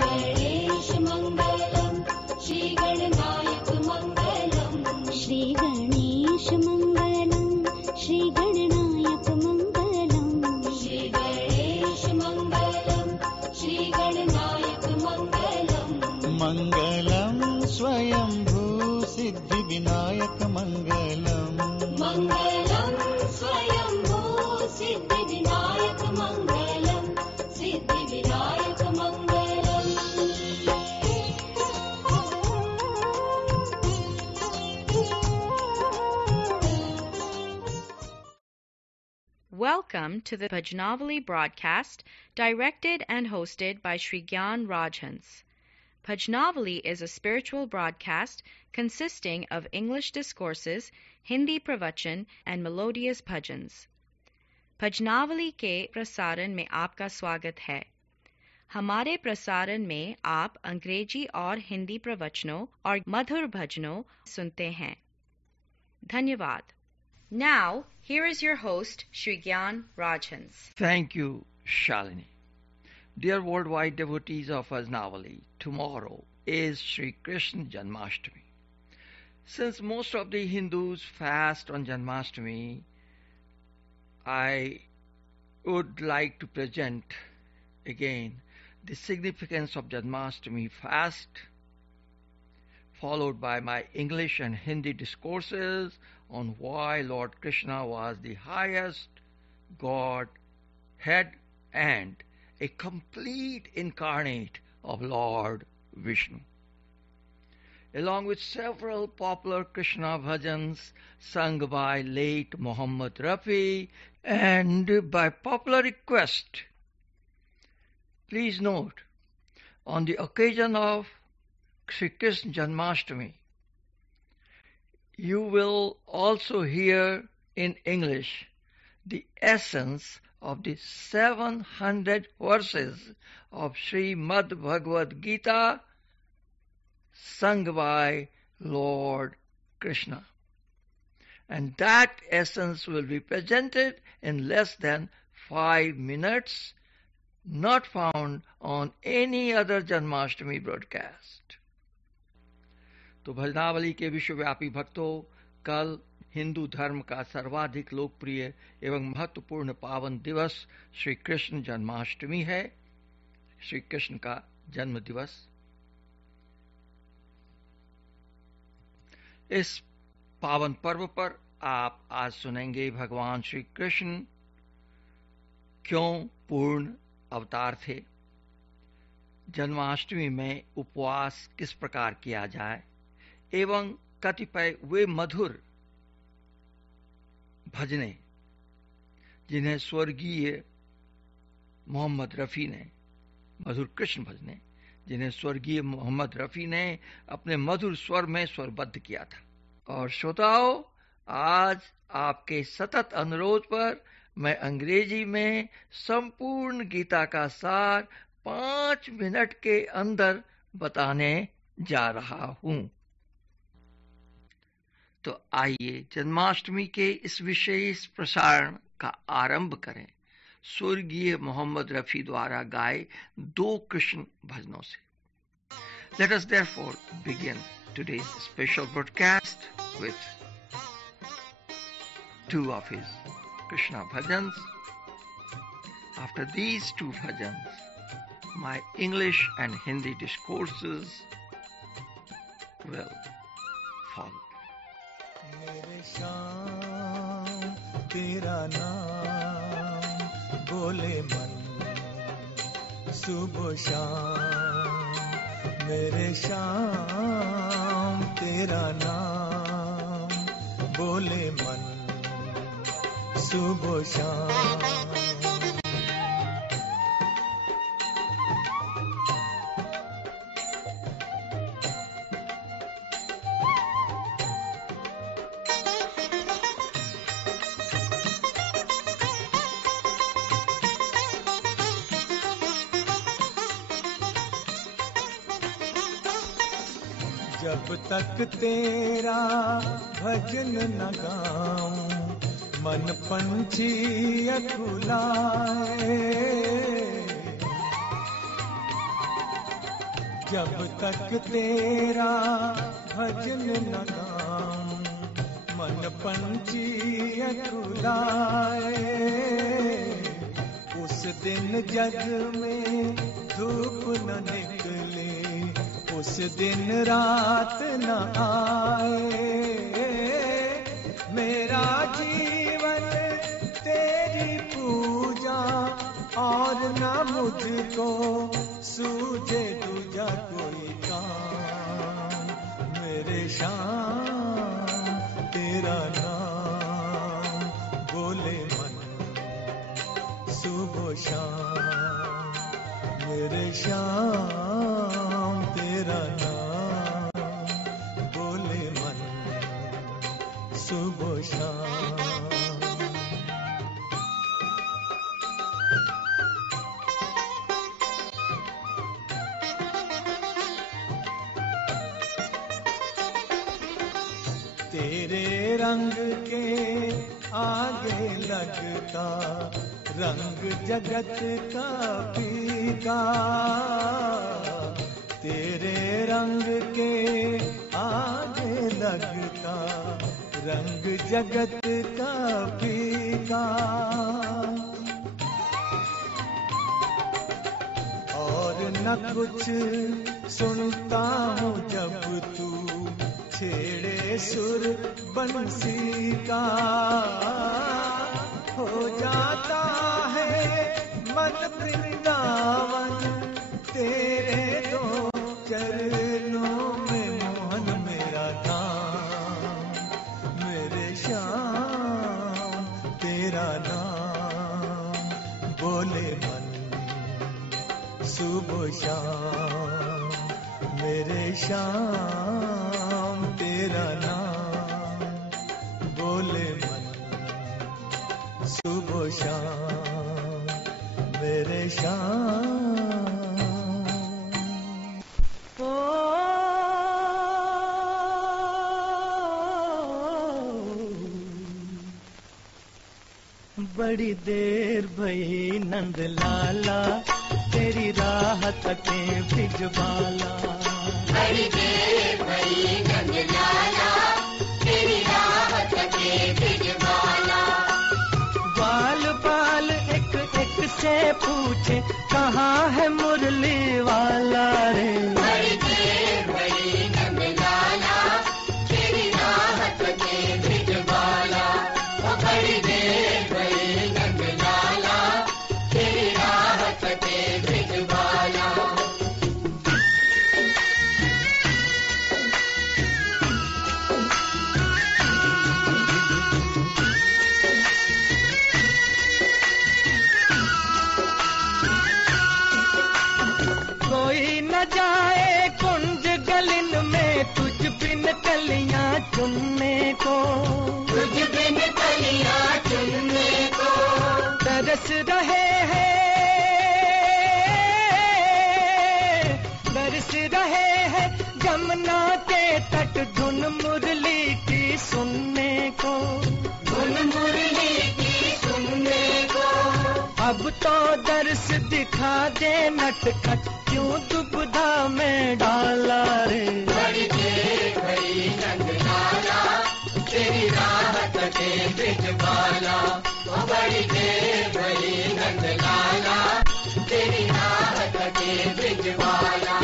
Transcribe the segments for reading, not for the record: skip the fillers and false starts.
गणेश मंगलम, श्री गणनायक मंगलम, श्री गणेश मंगलम, श्री गणनायक मंगलम, श्री गणेश मंगलम, श्री गणनायक मंगलम, मंगलम स्वयंभू सिद्धि विनायक मंगलम, मंगलम स्वयंभू सिद्धि विनायक मंगलम, सिद्धि विनायक मंगलम। Welcome to the Bhajnavali broadcast, directed and hosted by Sri Gyan Rajhans. Bhajnavali is a spiritual broadcast consisting of English discourses, Hindi pravachan, and melodious bhajans. भजनावली के प्रसारण में आपका स्वागत है। हमारे प्रसारण में आप अंग्रेजी और हिंदी प्रवचनों और मधुर भजनों सुनते हैं। धन्यवाद। Now, here is your host, Sri Gyan Rajhans. Thank you, Shalini. Dear worldwide devotees of Bhajnavali, tomorrow is Sri Krishna Janmashtami. Since most of the Hindus fast on Janmashtami, I would like to present again the significance of Janmashtami fast, followed by my English and Hindi discourses on why Lord Krishna was the highest God, head, and a complete incarnate of Lord Vishnu. Along with several popular Krishna bhajans sung by late Muhammad Rafi, and by popular request, please note, on the occasion of Sri Krishna Janmashtami, you will also hear in English the essence of the 700 verses of Srimad Bhagavad Gita sung by Lord Krishna. And that essence will be presented in less than 5 minutes, not found on any other Janmashtami broadcast. तो भजनावली के विश्वव्यापी भक्तों, कल हिंदू धर्म का सर्वाधिक लोकप्रिय एवं महत्वपूर्ण पावन दिवस श्री कृष्ण जन्माष्टमी है, श्री कृष्ण का जन्म दिवस। इस पावन पर्व पर आप आज सुनेंगे भगवान श्री कृष्ण क्यों पूर्ण अवतार थे, जन्माष्टमी में उपवास किस प्रकार किया जाए, एवं कतिपय वे मधुर भजने जिन्हें स्वर्गीय मोहम्मद रफी ने, मधुर कृष्ण भजने जिन्हें स्वर्गीय मोहम्मद रफी ने अपने मधुर स्वर में स्वरबद्ध किया था। और श्रोताओं, आज आपके सतत अनुरोध पर मैं अंग्रेजी में संपूर्ण गीता का सार 5 मिनट के अंदर बताने जा रहा हूं। तो आइए जन्माष्टमी के इस विशेष प्रसारण का आरंभ करें स्वर्गीय मोहम्मद रफी द्वारा गाए 2 कृष्ण भजनों से। Let us therefore begin today's special broadcast with 2 of his Krishna bhajans. After these 2 bhajans, my English and Hindi discourses will follow. मेरे श्याम तेरा नाम बोले मन सुबह शाम, मेरे श्याम तेरा नाम बोले मन सुबह शाम। जब तक तेरा भजन न गाऊं मन पंछी अकुलाए, जब तक तेरा भजन न गाऊं, मन पंछी अकुलाए। उस दिन जग में धूप न निकले, उस दिन रात न आए। मेरा जीवन तेरी पूजा और न मुझको सूझे दूजा कोई काम। मेरे श्याम तेरा नाम बोले मन सुबह शाम। मेरे श्याम तेरा नाम बोले मन सुबह शाम। तेरे रंग के आगे लगता रंग जगत का फीका। तेरे रंग के आगे लगता रंग जगत का फीका। और न कुछ सुनता हूँ जब तू छेड़े सुर बंसी का। हो जाता है मन वृंदावन तेरे दो चरणों में मोहन मेरा नाम। मेरे श्याम तेरा नाम बोले मन सुबह शाम। मेरे श्याम तेरा नाम बोले मन सुबह शाम। मेरे श्याम बड़ी देर भई नंद लाला तेरी राह तके भिजवाला। बड़ी देर भई नंद लाला तेरी राह तके भिजवाला। बाल बाल एक एक से पूछे कहाँ है मुरली वाला रे। बड़ी देर भई नंद लाला तेरी राह तके भिजवाला। ओ बड़ी देर भई नंद लाला तेरी राह तके भिजवाला। कोई न जाए कुंज गलिन में तुझ बिन कलियां चुनने को। तुझ बिन कलियां चुनने को। तरस रहे हैं बरस रहे हैं जमुना के तट धुन मुरली की सुनने को। धुन मुरली की सुनने को। अब तो दर्श दिखा दे नटखट क्यों दुविधा में डाला रे। बड़ी देर भई नंद लाला तेरी राह तके भिजवाला। ओ बड़ी देर भई नंद लाला तेरी राह तके भिजवाला।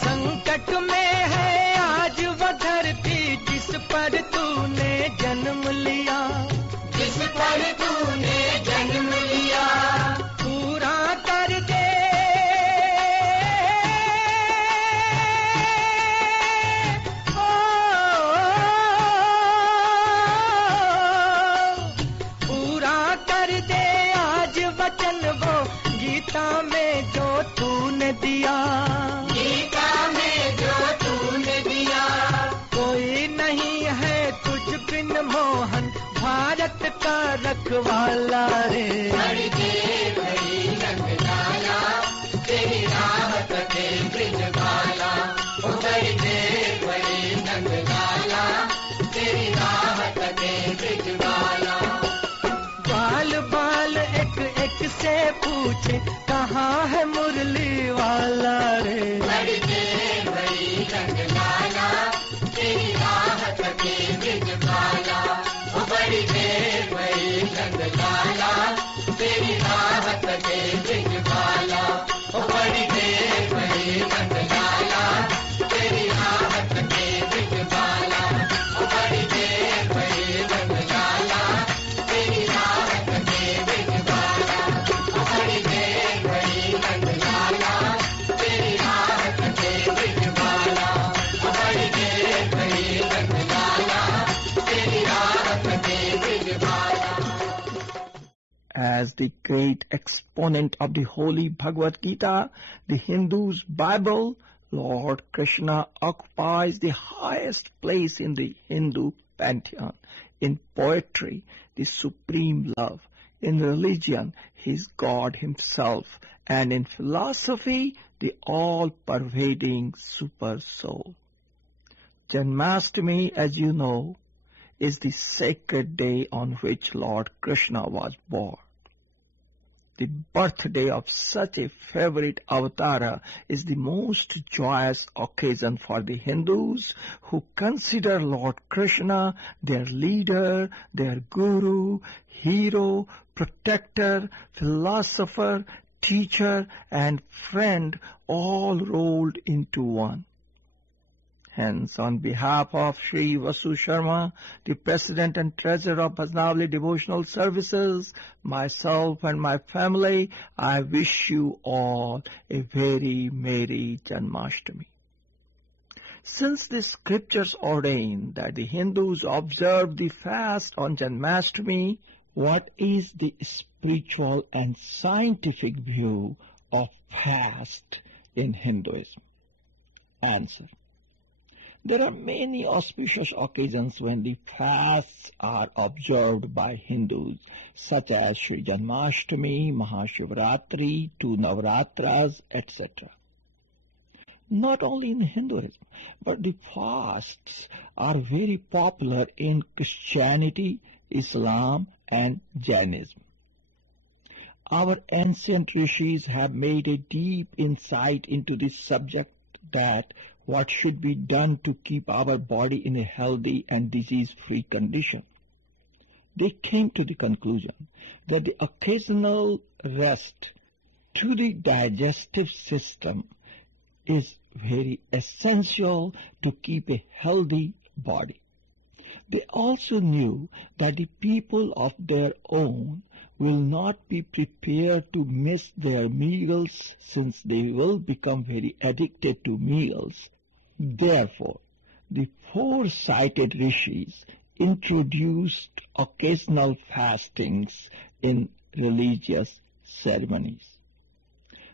संकट में है आज वो धरती जिस पर तूने जन्म लिया। जिस पर तूने जन्म लिया। पूरा कर दे पूरा कर दे आज वचन वो गीता में जो तूने दिया। गीता में जो तूने दिया। कोई नहीं है तुझ बिन मोहन भारत का रखवाला रे। बड़ी देर भई नंद लाला तेरी राह तके भिजवाला। कहाँ है मुरली वाला रे। बड़ी देर बड़ी रंग लाला, तेरी राहत के ब्रिज बाला। ओ बड़ी देर बड़ी रंग लाला, तेरी राहत के ब्रिज बाला। ओ बड़ी देर बड़ी रंग लाला, तेरी राहत के ब्रिज बाला। ओ बड़ी देर बड़ी रंग लाला, तेरी राहत के ब्रिज बाला। ओ बड़ी देर बड़ी रंग लाला, तेरी राहत के ब्रिज बाला। ओ बड़ी देर बड़ी रंग लाला, तेरी राहत के bridge Bala. As the great exponent of the Holy Bhagavad Gita, the Hindus' Bible, Lord Krishna occupies the highest place in the Hindu pantheon. In poetry, the supreme love. In religion, he is God himself. And in philosophy, the all-pervading super soul. Janmashtami, as you know, is the sacred day on which Lord Krishna was born. The birthday of such a favorite avatara is the most joyous occasion for the Hindus who consider Lord Krishna their leader, their guru, hero, protector, philosopher, teacher and friend all rolled into one. Hence, on behalf of Sri Vasu Sharma, the President and Treasurer of Bhajnavali Devotional Services, myself and my family, I wish you all a very merry Janmashtami. Since the scriptures ordain that the Hindus observe the fast on Janmashtami, what is the spiritual and scientific view of fast in Hinduism? Answer. There are many auspicious occasions when the fasts are observed by Hindus, such as Sri Janmashtami, Mahashivratri, 2 Navratras, etc. Not only in Hinduism, but the fasts are very popular in Christianity, Islam, and Jainism. Our ancient rishis have made a deep insight into this subject, that what should be done to keep our body in a healthy and disease-free condition. They came to the conclusion that the occasional rest to the digestive system is very essential to keep a healthy body. They also knew that the people of their own will not be prepared to miss their meals, since they will become very addicted to meals. Therefore, the four-sighted rishis introduced occasional fastings in religious ceremonies.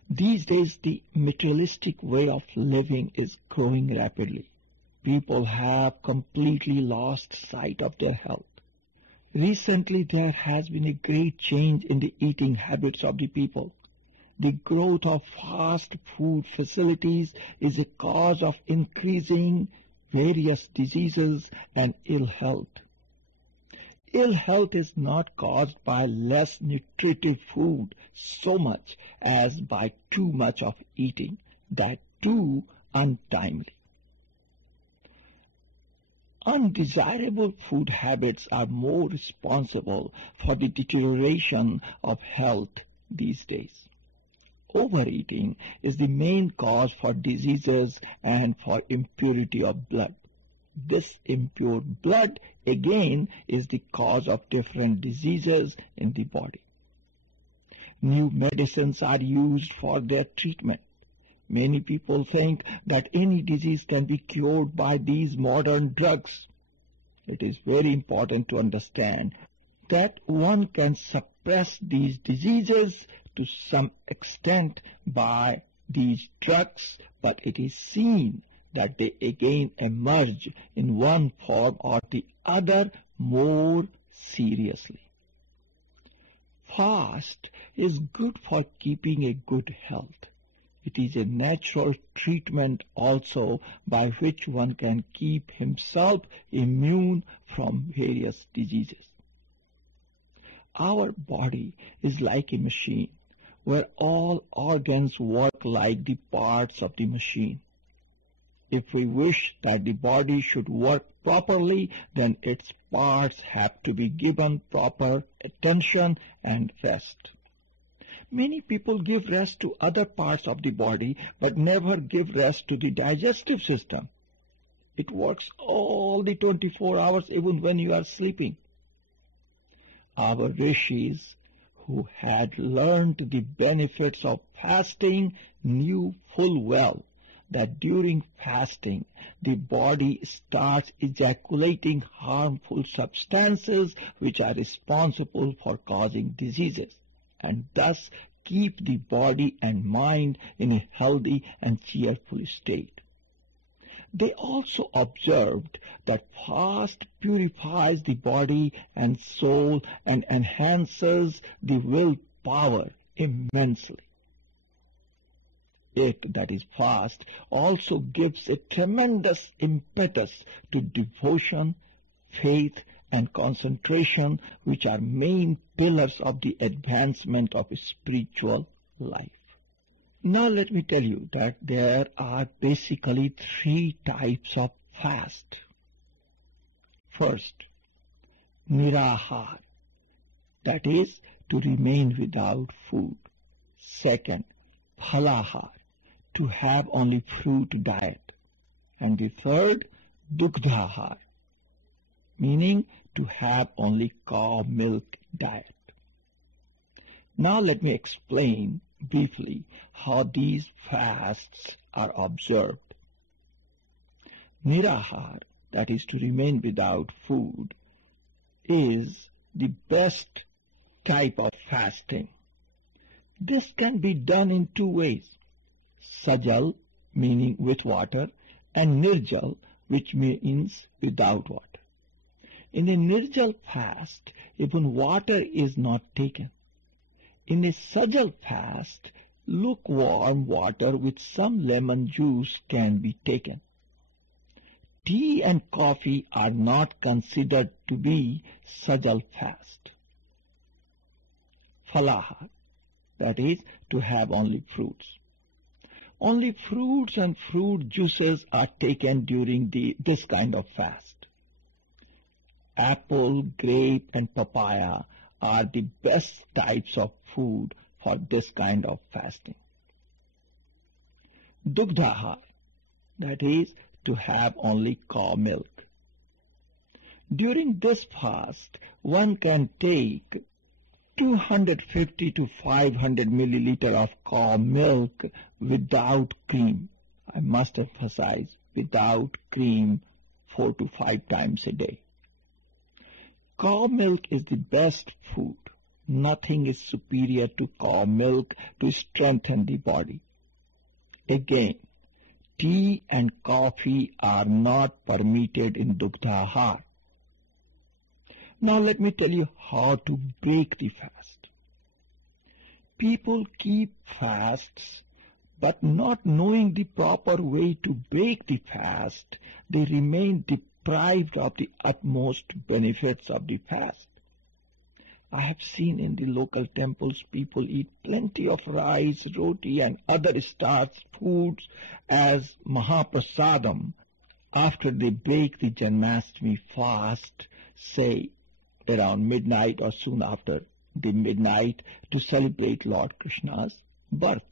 These days, the materialistic way of living is growing rapidly. People have completely lost sight of their health. Recently, there has been a great change in the eating habits of the people. The growth of fast food facilities is a cause of increasing various diseases and ill health. Ill health is not caused by less nutritive food so much as by too much of eating, that too untimely. Undesirable food habits are more responsible for the deterioration of health these days. Overeating is the main cause for diseases and for impurity of blood. This impure blood, again, is the cause of different diseases in the body. New medicines are used for their treatment. Many people think that any disease can be cured by these modern drugs. It is very important to understand that one can suppress these diseases to some extent by these drugs, but it is seen that they again emerge in one form or the other more seriously. Fast is good for keeping a good health. It is a natural treatment also by which one can keep himself immune from various diseases. Our body is like a machine. where all organs work like the parts of the machine. If we wish that the body should work properly, then its parts have to be given proper attention and rest. Many people give rest to other parts of the body, but never give rest to the digestive system. It works all the 24 hours even when you are sleeping. Our rishis, who had learned the benefits of fasting, knew full well that during fasting the body starts ejaculating harmful substances which are responsible for causing diseases, and thus keep the body and mind in a healthy and cheerful state. They also observed that fast purifies the body and soul and enhances the willpower immensely. It, that is fast, also gives a tremendous impetus to devotion, faith, and concentration, which are main pillars of the advancement of spiritual life. Now let me tell you that there are basically 3 types of fast. First, nirahar, that is to remain without food. Second, phalahar, to have only fruit diet. And the third, dugdhahar, meaning to have only cow milk diet. Now let me explain briefly how these fasts are observed. Nirahar, that is to remain without food, is the best type of fasting. This can be done in 2 ways. Sajal, meaning with water, and nirjal, which means without water. In a nirjal fast, even water is not taken. In a sajal fast, lukewarm water with some lemon juice can be taken. Tea and coffee are not considered to be sajal fast. Falahar, that is to have only fruits. Only fruits and fruit juices are taken during this kind of fast. Apple, grape, and papaya are the best types of food for this kind of fasting. Dugdhahar, that is to have only cow milk. During this fast, one can take 250 to 500 milliliter of cow milk without cream. I must emphasize, without cream 4 to 5 times a day. Cow milk is the best food. Nothing is superior to cow milk to strengthen the body. Again, tea and coffee are not permitted in Dugdhahar. Now let me tell you how to break the fast. People keep fasts, but not knowing the proper way to break the fast, they remain deprived of the utmost benefits of the fast. I have seen in the local temples people eat plenty of rice, roti, and other starched foods as Mahaprasadam after they break the Janmashtami fast, say around midnight or soon after the midnight, to celebrate Lord Krishna's birth.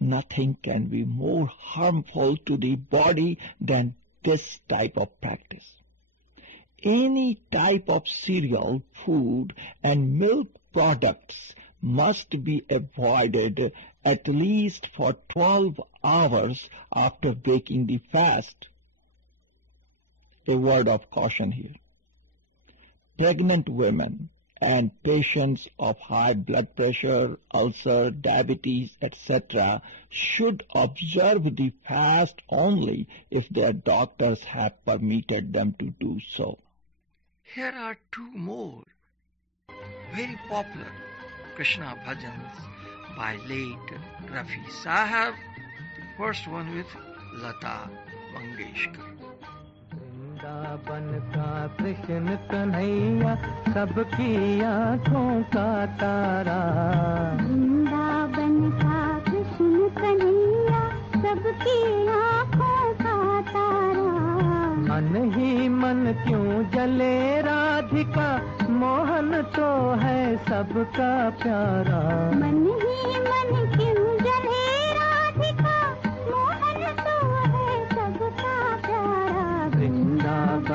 Nothing can be more harmful to the body than this type of practice. Any type of cereal, food, and milk products must be avoided at least for 12 hours after breaking the fast. A word of caution here. Pregnant women and patients of high blood pressure, ulcer, diabetes, etc. should observe the fast only if their doctors have permitted them to do so. Here are 2 more very popular Krishna bhajans by late Rafi Sahab. The first one with Lata Mangeshkar. Vrindavan का कृष्ण कन्हैया सबकी आंखों का तारा।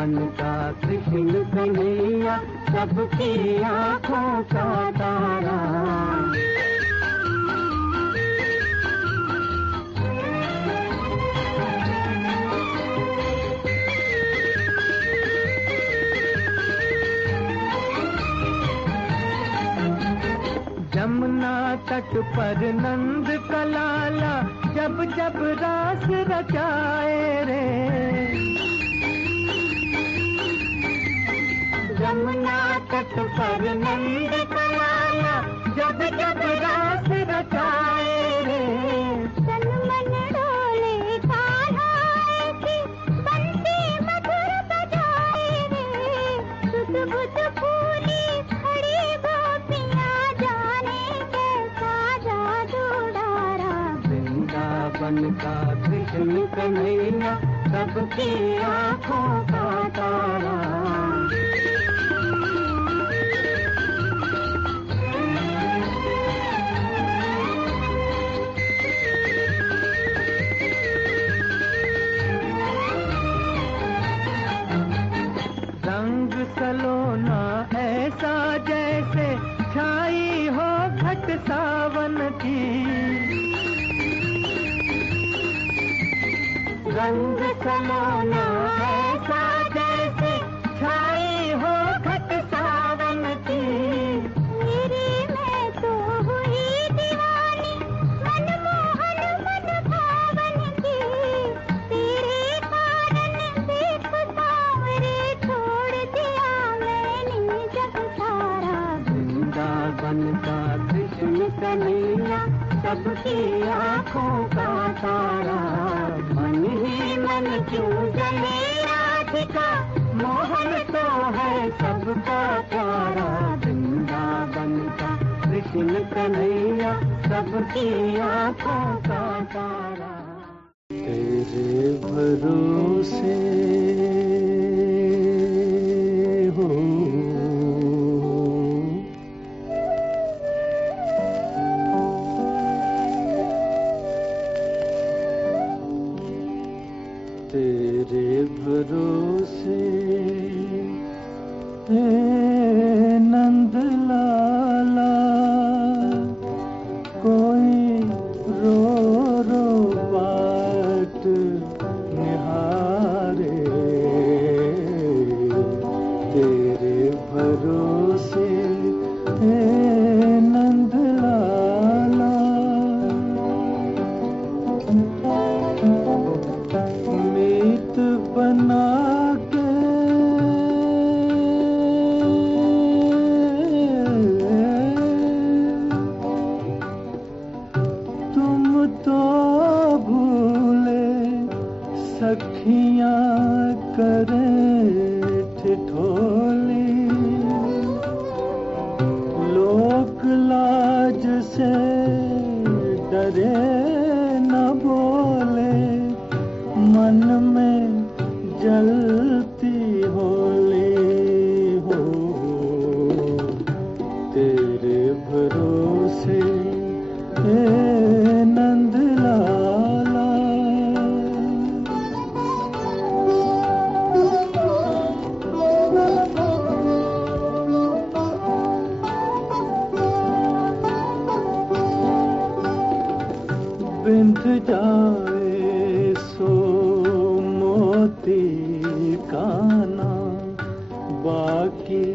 बनता कृष्ण कन्हैया सबकी आँखों का तारा। यमुना तट पर नंद का लाला जब जब रास रचाए रे। यमुना तट पर नंद का लाला जब जब रास रचाए रे। तन मन डोले कान्हा की बंसी मधुर बजाए रे। सुध बुध फूली खड़ी गोपियाँ जाने कैसा जादू डारा। वृंदावन का कृष्ण कन्हैया सबकी आँखों का तारा। रंग सलोना ऐसा जैसे छाई हो घट सावन की। रंग सलोना ऐसा जैसे छाई हो घट सावन की। मेरी मैं तो हुई दीवानी मनमोहन मन भावन की। तेरे कारण देख सावरे छोड़ दिया मैंने जग सारा। वृंदावन का कृष्ण कन्हैया सबकी आँखों का तारा। मन ही मन क्यों जले राधिका मोहन तो है सबका प्यारा। वृंदावन का कृष्ण कन्हैया सबकी आँखों का तारा। तेरे भरोसे हो तेरे भरोसे हे नंद लाला कोई रो रो बाट निहारे। तेरे भरोसे हे नंद लाला मीत बना के तुम तो भूले सखियां करें ठिठोली। लोक लाज से डरे न बोले मन में जलती होली हो। तेरे भरोसे हे नंद लाला। बिंध जाए सो मोती काना बाकी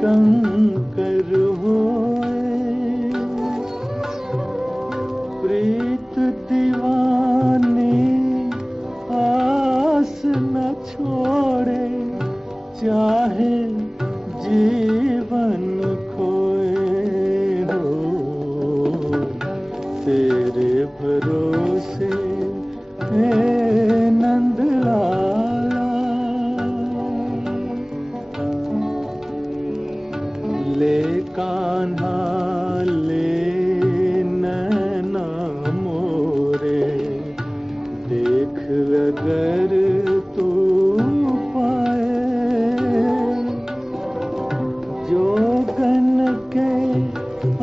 कंकर होए। प्रीत दीवानी आस न छोड़े चाहे जीवन खोए हो। तेरे भरोसे हे नंद लाला। ले कान्हा ले नैना मोरे देख अगर तू पाए। जोगन के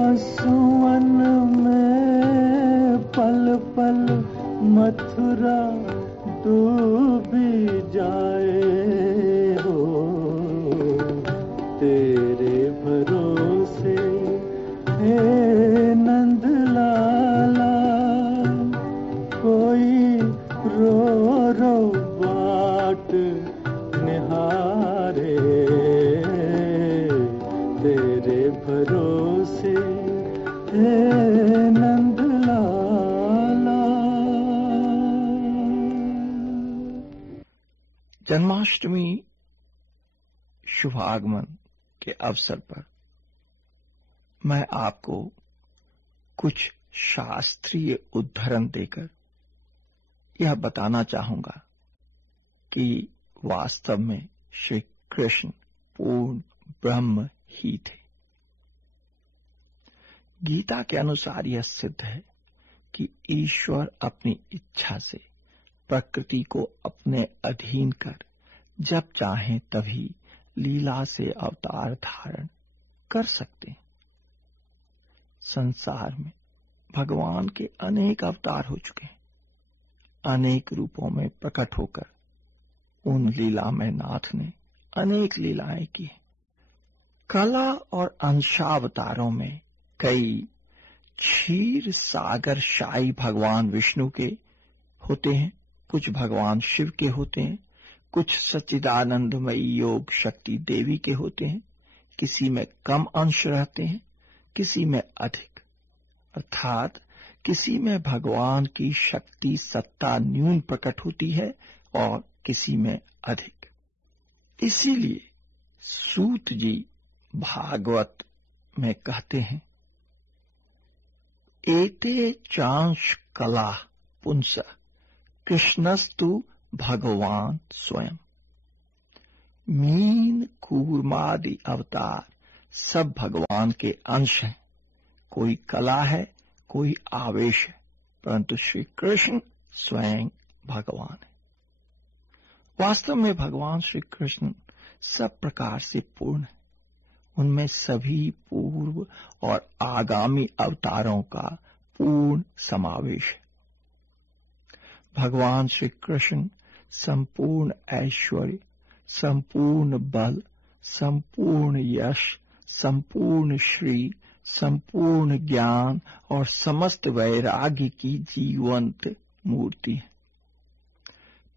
आंसुअन में पल पल मथुरा डूबी जाए जन्माष्टमी शुभागमन के अवसर पर मैं आपको कुछ शास्त्रीय उद्धरण देकर यह बताना चाहूंगा कि वास्तव में श्री कृष्ण पूर्ण ब्रह्म ही थे। गीता के अनुसार यह सिद्ध है कि ईश्वर अपनी इच्छा से प्रकृति को अपने अधीन कर जब चाहें तभी लीला से अवतार धारण कर सकते हैं। संसार में भगवान के अनेक अवतार हो चुके हैं, अनेक रूपों में प्रकट होकर उन लीलामय नाथ ने अनेक लीलाएं की हैं। कला और अंशावतारों में कई क्षीर सागर शाही भगवान विष्णु के होते हैं, कुछ भगवान शिव के होते हैं, कुछ सच्चिदानंदमयी योग शक्ति देवी के होते हैं। किसी में कम अंश रहते हैं, किसी में अधिक, अर्थात किसी में भगवान की शक्ति सत्ता न्यून प्रकट होती है और किसी में अधिक। इसीलिए सूत जी भागवत में कहते हैं, एते चांश कला पुंस कृष्णस्तु भगवान स्वयं। मीन कूर्मादि अवतार सब भगवान के अंश हैं। कोई कला है, कोई आवेश है, परंतु श्री कृष्ण स्वयं भगवान है। वास्तव में भगवान श्री कृष्ण सब प्रकार से पूर्ण है। उनमें सभी पूर्व और आगामी अवतारों का पूर्ण समावेश है। भगवान श्री कृष्ण संपूर्ण ऐश्वर्य, संपूर्ण बल, संपूर्ण यश, संपूर्ण श्री, संपूर्ण ज्ञान और समस्त वैराग्य की जीवंत मूर्ति है।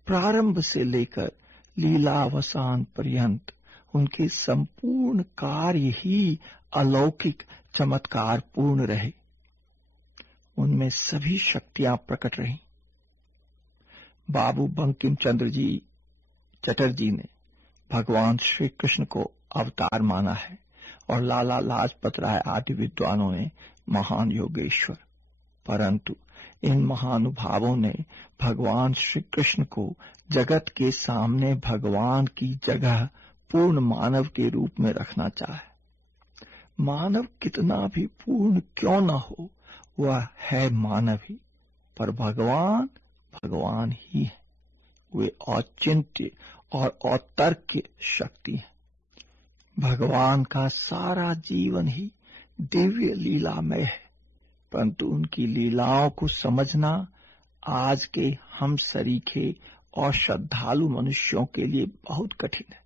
प्रारंभ से लेकर लीलावसान पर्यंत उनके संपूर्ण कार्य ही अलौकिक चमत्कार पूर्ण रहे। उनमें सभी शक्तियां प्रकट रहीं। बाबू बंकिम चंद्र जी चटर्जी ने भगवान श्री कृष्ण को अवतार माना है और लाला लाजपत राय आदि विद्वानों ने महान योगेश्वर। परंतु इन महानुभावों ने भगवान श्री कृष्ण को जगत के सामने भगवान की जगह पूर्ण मानव के रूप में रखना चाहे। मानव कितना भी पूर्ण क्यों न हो, वह है मानव ही, पर भगवान भगवान ही है। वे औचित्य और औतर्क्य शक्ति है। भगवान का सारा जीवन ही दिव्य लीलामय है, परंतु उनकी लीलाओं को समझना आज के हम सरीखे और श्रद्धालु मनुष्यों के लिए बहुत कठिन है।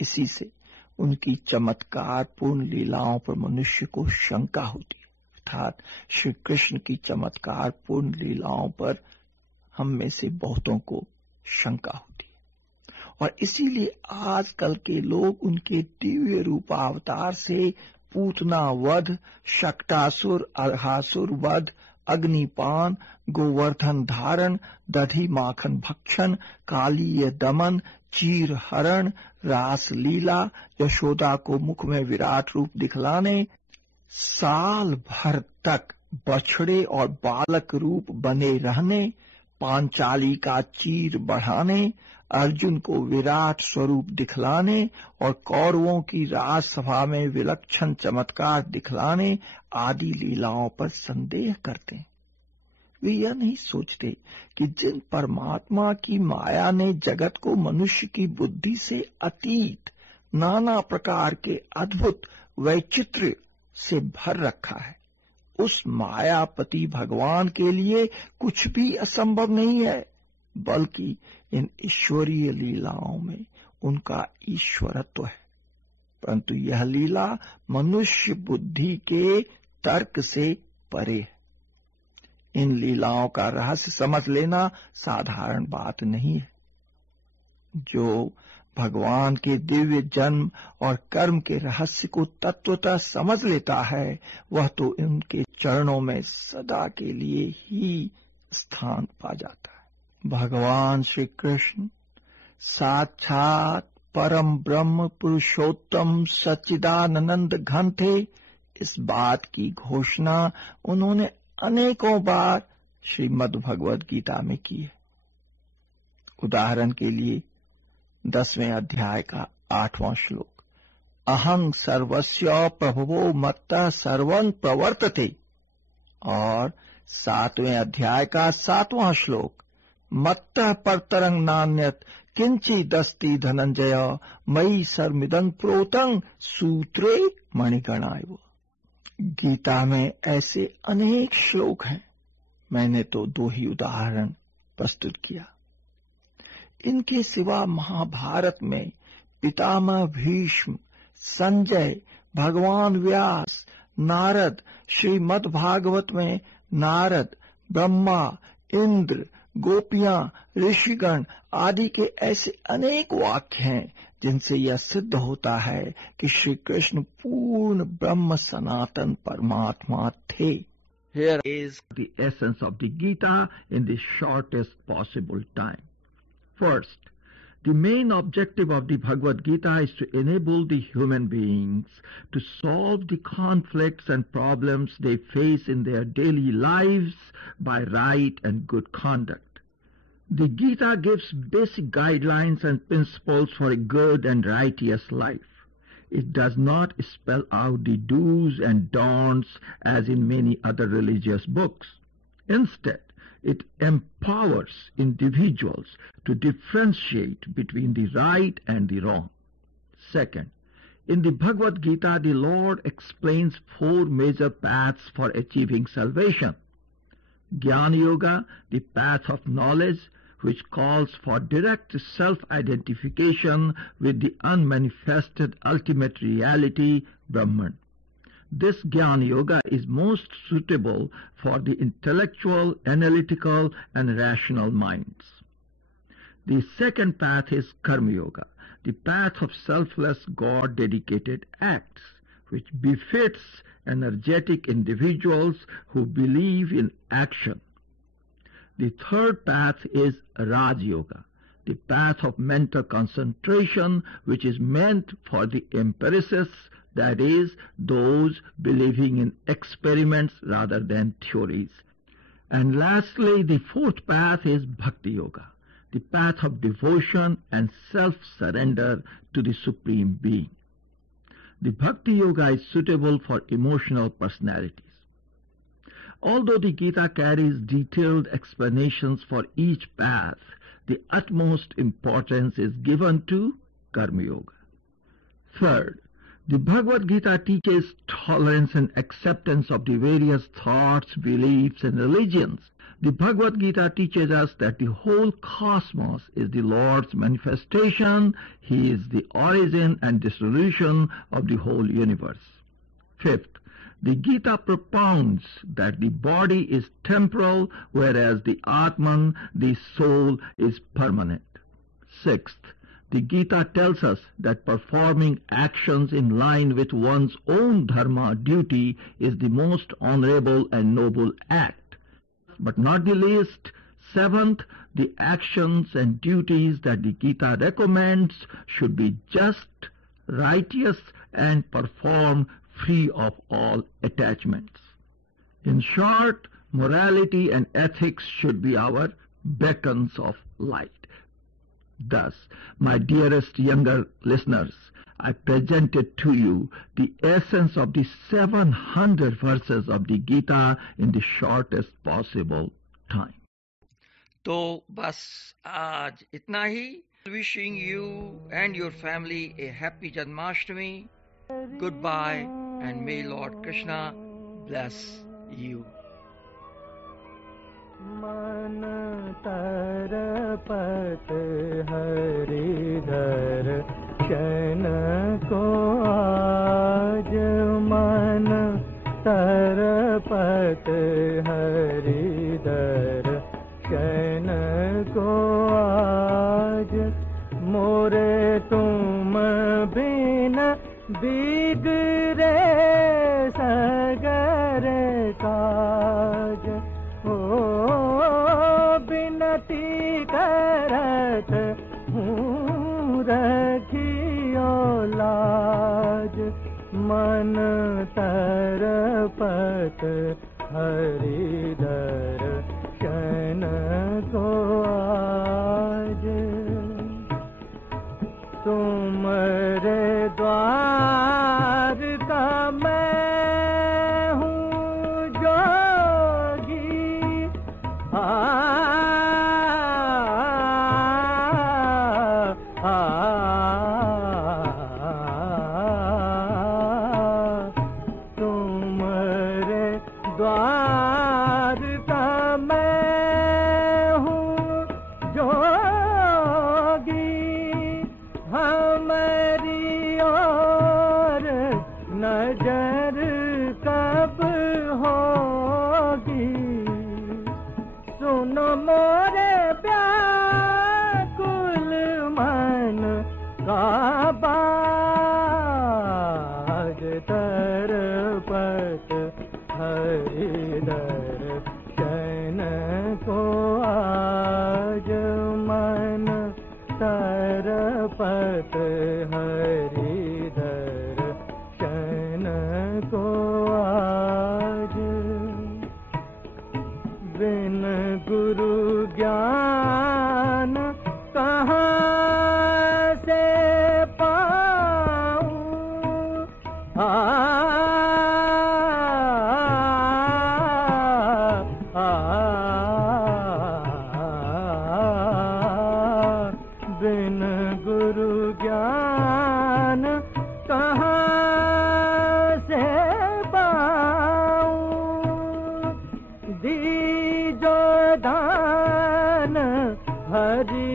इसी से उनकी चमत्कार पूर्ण लीलाओं पर मनुष्य को शंका होती है, अर्थात श्री कृष्ण की चमत्कार पूर्ण लीलाओं पर हम में से बहुतों को शंका होती है। और इसीलिए आजकल के लोग उनके दिव्य रूपावतार से पूतना वध, शक्टासुर अर्हासुर वध, अग्निपान, गोवर्धन धारण, दधी माखन भक्षण, कालीय दमन, चीर हरण, रास लीला, यशोदा को मुख में विराट रूप दिखलाने, साल भर तक बछड़े और बालक रूप बने रहने, पांचाली का चीर बढ़ाने, अर्जुन को विराट स्वरूप दिखलाने और कौरवों की राजसभा में विलक्षण चमत्कार दिखलाने आदि लीलाओं पर संदेह करते हैं। वे यह नहीं सोचते कि जिन परमात्मा की माया ने जगत को मनुष्य की बुद्धि से अतीत नाना प्रकार के अद्भुत वैचित्र्य से भर रखा है, उस मायापति भगवान के लिए कुछ भी असंभव नहीं है, बल्कि इन ईश्वरीय लीलाओं में उनका ईश्वरत्व है। परंतु यह लीला मनुष्य बुद्धि के तर्क से परे है। इन लीलाओं का रहस्य समझ लेना साधारण बात नहीं है। जो भगवान के दिव्य जन्म और कर्म के रहस्य को तत्वतः समझ लेता है, वह तो उनके चरणों में सदा के लिए ही स्थान पा जाता है। भगवान श्री कृष्ण साक्षात परम ब्रह्म पुरुषोत्तम सच्चिदानंद घन थे, इस बात की घोषणा उन्होंने अनेकों बार श्रीमद् भगवद गीता में की है। उदाहरण के लिए 10वें अध्याय का 8वां श्लोक, अहं सर्वस्य प्रभवो मत्तः सर्वं प्रवर्तते, और 7वें अध्याय का 7वां श्लोक, मत्तः परतरं नान्यत् किंचिदस्ति धनंजय मयि सर्वमिदं प्रोतं सूत्रे मणिगणाय। गीता में ऐसे अनेक श्लोक हैं, मैंने तो 2 ही उदाहरण प्रस्तुत किया। इनके सिवा महाभारत में पितामह भीष्म, संजय, भगवान व्यास, नारद, श्रीमद् भागवत में नारद, ब्रह्मा, इंद्र, गोपियां, ऋषिगण आदि के ऐसे अनेक वाक्य हैं जिनसे यह सिद्ध होता है कि श्री कृष्ण पूर्ण ब्रह्म सनातन परमात्मा थे। Here is the essence of the Gita in the shortest possible time. First, the main objective of the Bhagavad Gita is to enable the human beings to solve the conflicts and problems they face in their daily lives by right and good conduct. The Gita gives basic guidelines and principles for a good and righteous life. It does not spell out the do's and don'ts as in many other religious books. Instead, it empowers individuals to differentiate between the right and the wrong. Second, in the Bhagavad Gita, the Lord explains 4 major paths for achieving salvation. Jnana Yoga, the path of knowledge, which calls for direct self-identification with the unmanifested ultimate reality, Brahman. This Jnana Yoga is most suitable for the intellectual, analytical and rational minds. The second path is Karma Yoga, the path of selfless God-dedicated acts, which befits energetic individuals who believe in action. The third path is Raj Yoga, the path of mental concentration, which is meant for the empiricists, that is, those believing in experiments rather than theories. And lastly, the fourth path is Bhakti Yoga, the path of devotion and self-surrender to the Supreme Being. The Bhakti Yoga is suitable for emotional personalities. Although the Gita carries detailed explanations for each path, the utmost importance is given to Karma Yoga. Third, the Bhagavad Gita teaches tolerance and acceptance of the various thoughts, beliefs and religions. The Bhagavad Gita teaches us that the whole cosmos is the Lord's manifestation. He is the origin and dissolution of the whole universe. Fifth, the Gita propounds that the body is temporal, whereas the Atman, the soul, is permanent. Sixth, the Gita tells us that performing actions in line with one's own dharma, duty, is the most honorable and noble act. But not the least, seventh, the actions and duties that the Gita recommends should be just, righteous, and performed free of all attachments. In short, morality and ethics should be our beacons of light. Thus, my dearest younger listeners, I presented to you the essence of the 700 verses of the Gita in the shortest possible time. तो बस आज इतना ही. Wishing you and your family a happy Janmashtami. Goodbye and may Lord Krishna bless you. मन तरपत हरिधर क्षण को आज, मन तरपत हरिधर क्षण को आज, मोरे तुम बिन बिगड़े सगर का पत हरि दर्शन को आज तुम्हारे द्वार का मैं हूँ जोगी तुम्हारे द्वार का मैं हूँ जोगी हमारी और नजर कब होगी सुनो मोरे व्याकुल मन का बाज तरपत हरि दर्शन को आज मन तरपत हरि दर्शन को आज बिन गुरु ज्ञान कहाँ से पाऊं बिन गुरु ज्ञान कहाँ से पाऊं दीजो दान हरि